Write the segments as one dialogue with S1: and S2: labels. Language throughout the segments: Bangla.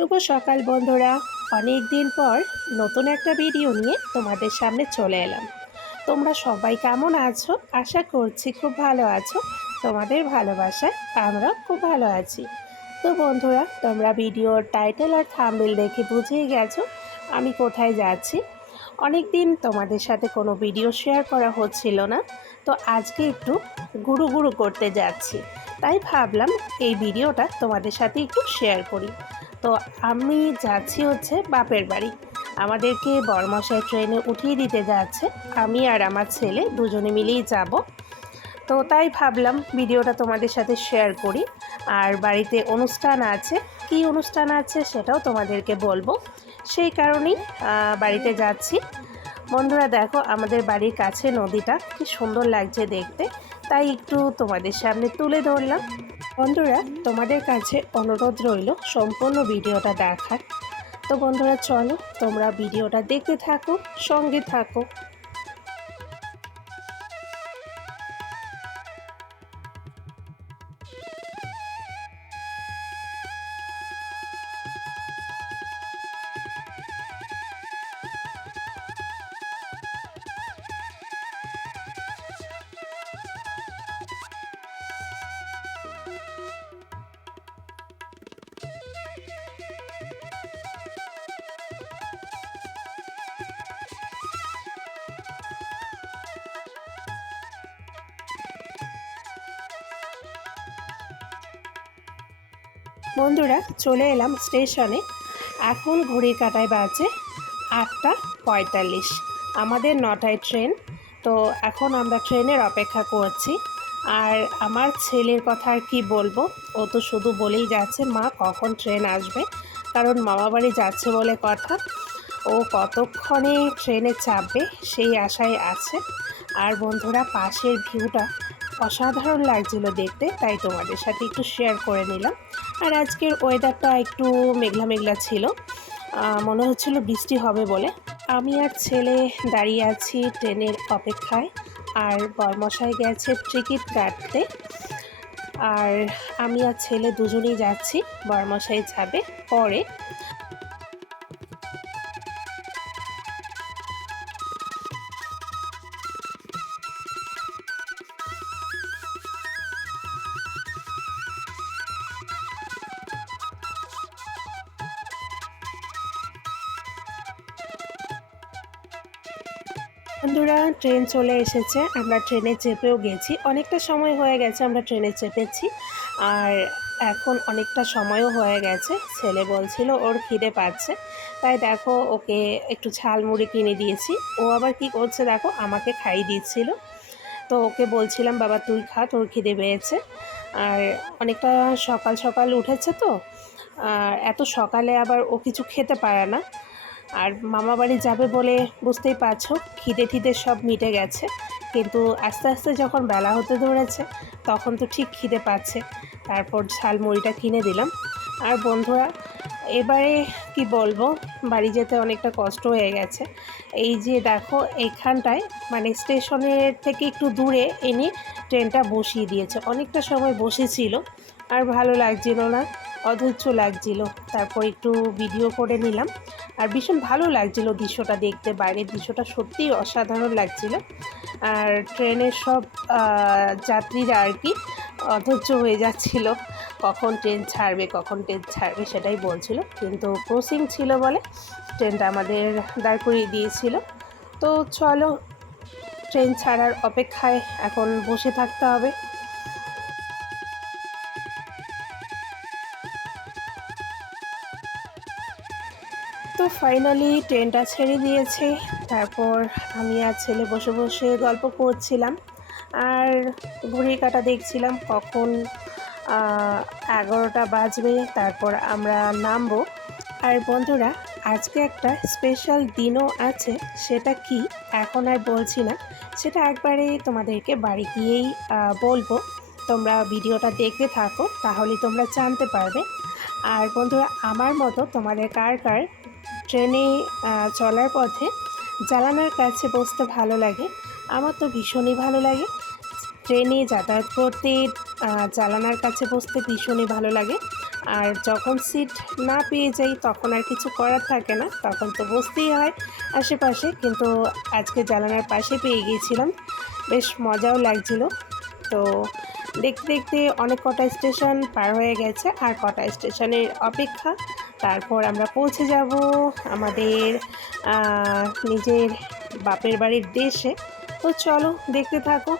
S1: শুভ সকাল বন্ধুরা। অনেক দিন পর নতুন একটা ভিডিও নিয়ে তোমাদের সামনে চলে এলাম। তোমরা সবাই কেমন আছো? আশা করছি খুব ভালো আছো। তোমাদের ভালোবাসায় আমরা খুব ভালো আছি। তো বন্ধুরা, তোমরা ভিডিওর টাইটেল আর থাম্বেল দেখে বুঝেই গেছো আমি কোথায় যাচ্ছি। অনেক দিন তোমাদের সাথে কোনো ভিডিও শেয়ার করা হচ্ছিল না। তো আজকে একটু গুরু গুরু করতে যাচ্ছি। তাই ভাবলাম এই ভিডিওটা তোমাদের সাথে একটু শেয়ার করি। তো আমি যাচ্ছি হচ্ছে বাপের বাড়ি। আমাদেরকে বরমশাই ট্রেনে উঠিয়ে দিতে যাচ্ছে। আমি আর আমার ছেলে দুজনে মিলেই যাব। তো তাই ভাবলাম ভিডিওটা তোমাদের সাথে শেয়ার করি। আর বাড়িতে অনুষ্ঠান আছে। কি অনুষ্ঠান আছে সেটাও তোমাদেরকে বলব। সেই কারণেই বাড়িতে যাচ্ছি। বন্ধুরা দেখো আমাদের বাড়ির কাছে নদীটা। কি সুন্দর লাগছে দেখতে। তাই একটু তোমাদের সামনে তুলে ধরলাম। বন্ধুরা, তোমাদের কাছে অনুরোধ রইল সম্পূর্ণ ভিডিওটা দেখার। তো বন্ধুরা, চলো তোমরা ভিডিওটা দেখতে থাকো, সঙ্গে থাকো। বন্ধুরা, চলে এলাম স্টেশনে। এখন ঘড়ির কাটায় বাজে আটটা পঁয়তাল্লিশ। আমাদের নটায় ট্রেন, তো এখন আমরা ট্রেনের অপেক্ষা করছি। আর আমার ছেলের কথা আর কি বলব? ও তো শুধু বলেই যাচ্ছে, মা, কখন ট্রেন আসবে? কারণ মামা বাড়ি যাচ্ছে বলে কথা। ও কতক্ষণে ট্রেনে চাপবে সেই আশায় আছে। আর বন্ধুরা, পাশের ভিউটা অসাধারণ লাগছিল দেখতে, তাই তোমাদের সাথে একটু শেয়ার করে নিলাম। আর আজকের ওয়েদারটা একটু মেঘলা মেঘলা ছিল। মনে হচ্ছিল বৃষ্টি হবে বলে। আমি আর ছেলে দাঁড়িয়ে আছি ট্রেনের অপেক্ষায়, আর বরমশাই গেছে টিকিট কাটতে। আর আমি আর ছেলে দুজনেই যাচ্ছি, বরমশাই যাবে পরে। বন্ধুরা, ট্রেন চলে এসেছে। আমরা ট্রেনে চেপেও গেছি। অনেকটা সময় হয়ে গেছে আমরা ট্রেনে চেপেছি। আর এখন অনেকটা সময়ও হয়ে গেছে। ছেলে বলছিল, ওর খিদে পাচ্ছে। তাই দেখো, ওকে একটু ঝালমুড়ি কিনে দিয়েছি। ও আবার কি করছে দেখো, আমাকে খাইয়ে দিচ্ছিল। তো ওকে বলছিলাম, বাবা, তুই খা, তোর খিদে পেয়েছে। আর অনেকটা সকাল সকাল উঠেছে তো। আর এত সকালে আবার ও কিছু খেতে পারে না। আর মামা বাড়ি যাবে বলে বুঝতেই পারছ, খিদে ঠিদে সব মিটে গেছে। কিন্তু আস্তে আস্তে যখন বেলা হতে ধরেছে, তখন তো ঠিক খিদে পাচ্ছে। তারপর ঝালমুড়িটা কিনে দিলাম। আর বন্ধুরা, এবারে কি বলব, বাড়ি যেতে অনেকটা কষ্ট হয়ে গেছে। এই যে দেখো এইখানটায় মানে স্টেশনের থেকে একটু দূরে এনে ট্রেনটা বসিয়ে দিয়েছে। অনেকটা সময় বসেছিল, আর ভালো লাগছিল না। অধৈর্য লাগছিল। তারপর একটু ভিডিও করে নিলাম। আর ভীষণ ভালো লাগছিল দৃশ্যটা দেখতে। বাইরের দৃশ্যটা সত্যিই অসাধারণ লাগছিল। আর ট্রেনের সব যাত্রীরা আর কি অধৈর্য হয়ে যাচ্ছিল। কখন ট্রেন ছাড়বে, কখন ট্রেন ছাড়বে সেটাই বলছিল। কিন্তু ক্রসিং ছিল বলে ট্রেনটা আমাদের দাঁড় করিয়ে দিয়েছিল। তো চলো, ট্রেন ছাড়ার অপেক্ষায় এখন বসে থাকতে হবে। তো ফাইনালি ট্রেনটা ছেড়ে দিয়েছে। তারপর আমি আর ছেলে বসে বসে গল্প করছিলাম। আর ঘড়ির কাটা দেখছিলাম কখন এগারোটা বাজবে, তারপর আমরা নামবো। আর বন্ধুরা, আজকে একটা স্পেশাল দিনও আছে, সেটা কি এখন আর বলছি না। সেটা একবারে তোমাদেরকে বাড়ি গিয়েই বলব। তোমরা ভিডিওটা দেখতে থাকো, তাহলে তোমরা জানতে পারবে। আর বন্ধুরা, আমার মতো তোমাদের কার কার ট্রেনে চলার পথে জানালার কাছে বসতে ভালো লাগে। আমার তো ভীষণই ভালো লাগে। ট্রেনে যাতায়াত করতে জানালার কাছে বসতে ভীষণই ভালো লাগে। আর যখন সিট না পেয়ে যাই, তখন আর কিছু করার থাকে না। তখন তো বসতেই হয় আশেপাশে। কিন্তু আজকে জানালার পাশে পেয়ে গিয়েছিলাম। বেশ মজাও লাগছিল। তো দেখতে দেখতে অনেক কটা স্টেশন পার হয়ে গেছে। আর কটা স্টেশনের অপেক্ষা তারপর আমরা পৌঁছে যাব আমাদের নিজের বাপের বাড়ির দেশে। তো চলো দেখতে থাকো।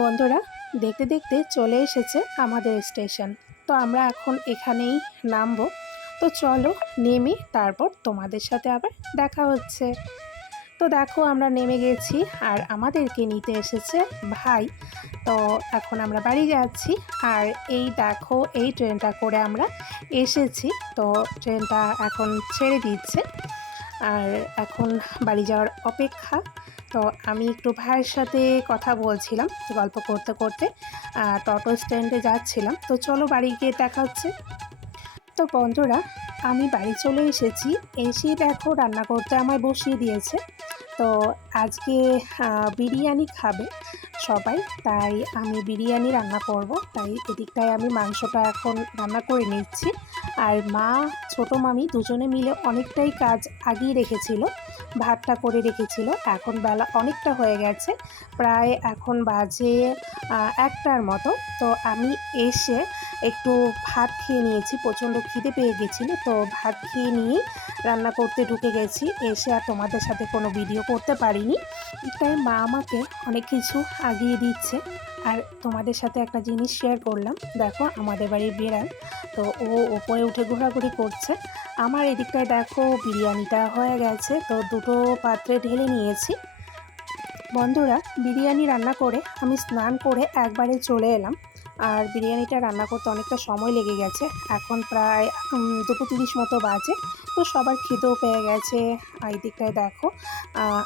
S1: বন্ধুরা, দেখতে দেখতে চলে এসেছে আমাদের স্টেশন। তো আমরা এখন এখানেই নামবো। তো চলো নেমে তারপর তোমাদের সাথে আবার দেখা হচ্ছে। তো দেখো, আমরা নেমে গেছি আর আমাদেরকে নিতে এসেছে ভাই। তো এখন আমরা বাড়ি যাচ্ছি আর এই দেখো, এই ট্রেনটা করে আমরা এসেছি। তো ট্রেনটা এখন ছেড়ে দিচ্ছে। আর এখন বাড়ি যাওয়ার অপেক্ষা তো আমি একটু ভাইয়ের সাথে কথা বলছিলাম, গল্প করতে করতে টোটো স্ট্যান্ডে যাচ্ছিলাম। তো চলো বাড়ি গিয়ে দেখা হচ্ছে। তো বন্ধুরা, আমি বাড়ি চলে এসেছি। এসে দেখো রান্না করতে আমায় বসিয়ে দিয়েছে। তো আজকে বিরিয়ানি খাবে সবাই, তাই আমি বিরিয়ানি রান্না করব। তাই এদিকটায় আমি মাংসটা এখন রান্না করে নিচ্ছি। আর মা, ছোটো মামি দুজনে মিলে অনেকটাই কাজ আগিয়ে রেখেছিল, ভাতটা করে রেখেছিল। এখন বেলা অনেকটা হয়ে গেছে, প্রায় এখন বাজে একটার মতো। তো আমি এসে একটু ভাত খেয়ে নিয়েছি, প্রচণ্ড খিদে পেয়ে গেছিল। তো ভাত খেয়ে নিয়ে রান্না করতে ঢুকে গেছি। এসে আর তোমাদের সাথে কোনো ভিডিও করতে পারিনি। তাই মা আমাকে অনেক কিছু আগিয়ে দিচ্ছে। আর তোমাদের সাথে একটা জিনিস শেয়ার করলাম। দেখো, আমাদের বাড়ির বিড়াল, তো ও ওপরে উঠে ঘোরাঘুরি করছে। আমার এদিকটায় দেখো, বিরিয়ানিটা হয়ে গেছে, তো দুটো পাত্রে ঢেলে নিয়েছি। বন্ধুরা, বিরিয়ানি রান্না করে আমি স্নান করে একবারে চলে এলাম। আর বিরিয়ানিটা রান্না করতে অনেকটা সময় লেগে গেছে। এখন প্রায় দুটো তিরিশ মতো বাজে। তো সবার খিদেও পেয়ে গেছে। এই দিকটায় দেখো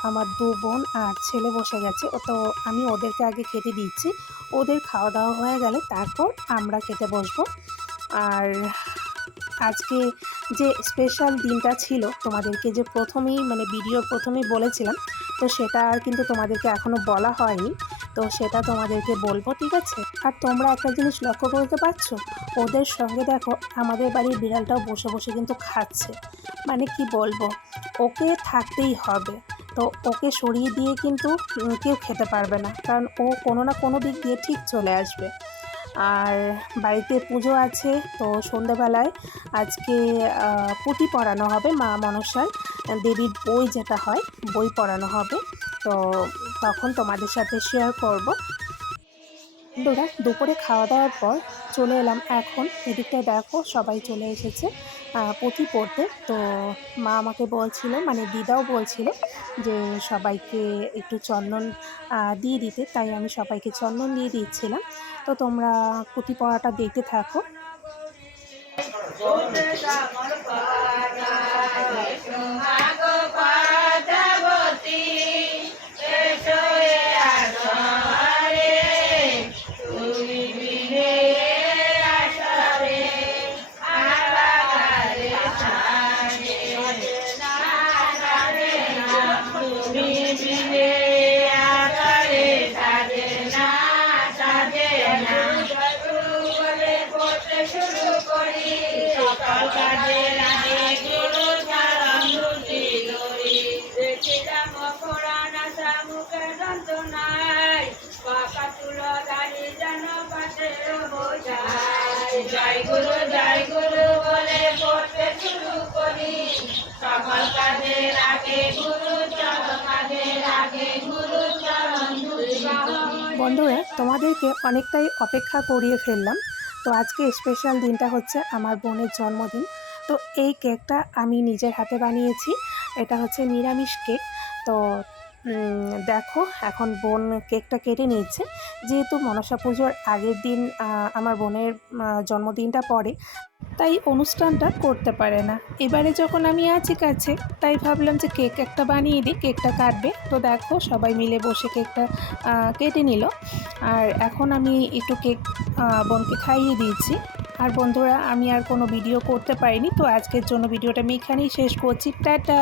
S1: আমার দু বোন আর ছেলে বসে গেছে। তো আমি ওদেরকে আগে খেতে দিচ্ছি। ওদের খাওয়া দাওয়া হয়ে গেলে তারপর আমরা খেতে বসবো। আর আজকে যে স্পেশাল দিনটা ছিল, তোমাদেরকে যে প্রথমেই মানে ভিডিওর প্রথমেই বলেছিলাম তো সেটা আর কিন্তু তোমাদেরকে এখনও বলা হয়নি। তো সেটা তোমাদেরকে বলব, ঠিক আছে? আর তোমরা একটা জিনিস লক্ষ্য করতে পারছ? ওদের সঙ্গে দেখো, আমাদের বাড়ির বিড়ালটাও বসে বসে কিন্তু খাচ্ছে। মানে কি বলব? ওকে থাকতেই হবে। তো ওকে সরিয়ে দিয়ে কিন্তু কেউ খেতে পারবে না। কারণ ও কোনো না কোনো দিক দিয়ে ঠিক চলে আসবে। আর বাড়িতে পুজো আছে, তো সন্ধেবেলায় আজকে পুঁথি পড়ানো হবে মা মনসার। দেবীর বই যেটা হয়, বই পড়ানো হবে। তো তখন তোমাদের সাথে শেয়ার করব। বন্ধুরা, দুপুরে খাওয়া দাওয়ার পর চলে এলাম এখন। এদিকটায় দেখো, সবাই চলে এসেছে পুঁথি পড়তে। তো মা আমাকে বলছিল মানে দিদাও বলছিল যে সবাইকে একটু চন্দন দিয়ে দিতে। তাই আমি সবাইকে চন্দন দিয়ে দিচ্ছিলাম। তো তোমরা পুঁথি পড়াটা দেখতে থাকো।
S2: জয় গুরু জয় গুরু বলে পড়তে শুরু করি। সকল কাজের আগে গুরু চরণ কাজের আগে গুরু চরণ
S1: বন্ধুরা তোমাদেরকে অনেকটাই অপেক্ষা করিয়ে ফেললাম। তো আজকে স্পেশাল দিনটা হচ্ছে আমার বোনের জন্মদিন। তো এই কেকটা আমি নিজের হাতে বানিয়েছি। এটা হচ্ছে নিরামিষ কেক তো দেখো, এখন বোন কেকটা কেটে নিচ্ছে যেহেতু মনসা পুজোর আগের দিন আমার বোনের জন্মদিনটা পড়ে, তাই অনুষ্ঠানটা করতে পারে না। এবারে যখন আমি আছি কাছে, তাই ভাবলাম যে কেক একটা বানিয়ে দিই, কেকটা কাটবে। তো দেখো, সবাই মিলে বসে কেকটা কেটে নিল। আর এখন আমি একটু কেক বোনকে খাইয়ে দিয়েছি। আর বন্ধুরা, আমি আর কোনো ভিডিও করতে পারিনি, তো আজকের জন্য ভিডিওটা আমি এখানেই শেষ করছি। টাটা!